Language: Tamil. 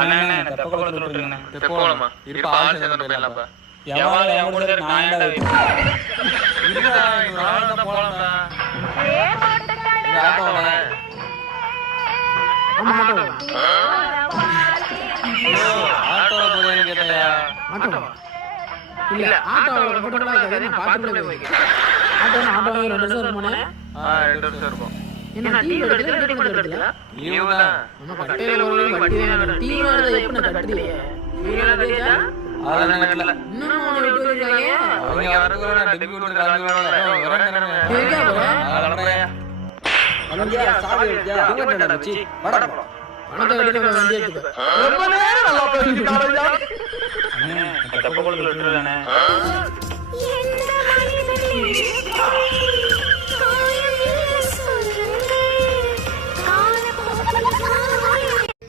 அண்ணா தெப்ப குளத்துல விட்டுருங்கண்ணே. தெப்ப குளமா? இருப்பா ஆள் சேர்ந்து போயிடலாம்ப்பா. எவ்வளவு என் கூட சரி நான் ஏன்டா இருடா நானும் தான் போலாம்டா. ஆட்டோல ஆட்டோல போறேன்னு கேட்டயா? ஆட்டோவா? இல்ல ஆட்டோல போட்டோல நான் பாத்துட்டே போய்க்கேன். ஆட்டோ 2 வருஷம் இருக்கும்னே. 2 வருஷம் இருக்கும். என்ன டீம் எடுத்து ரெடி பண்ணிட்டீங்களா? லீவ் தான். நம்ம கட்டையில ஒரு வட்டி வேணும். டீம் எடுத்து எப்படி கட்டறீங்க? நீங்க ரெடியா? அதெல்லாம் இல்ல. இன்னும் ஒரு விட்டு வரீங்க. அவங்க வரக்குள்ள டெபியூட் கொடுத்துறாங்க. கேக்க bro. அதனப்பயா. அங்கயா சாவி எடுத்தியா? டிக்கெட் அடிச்சி வாடா bro. பணத்தை கட்டிட்டு வண்டி எடுத்து. ரொம்ப நேரம் நல்லா பேசிட்டாருயா. அண்ணே தெப்ப குளத்துல விட்டுறதானே.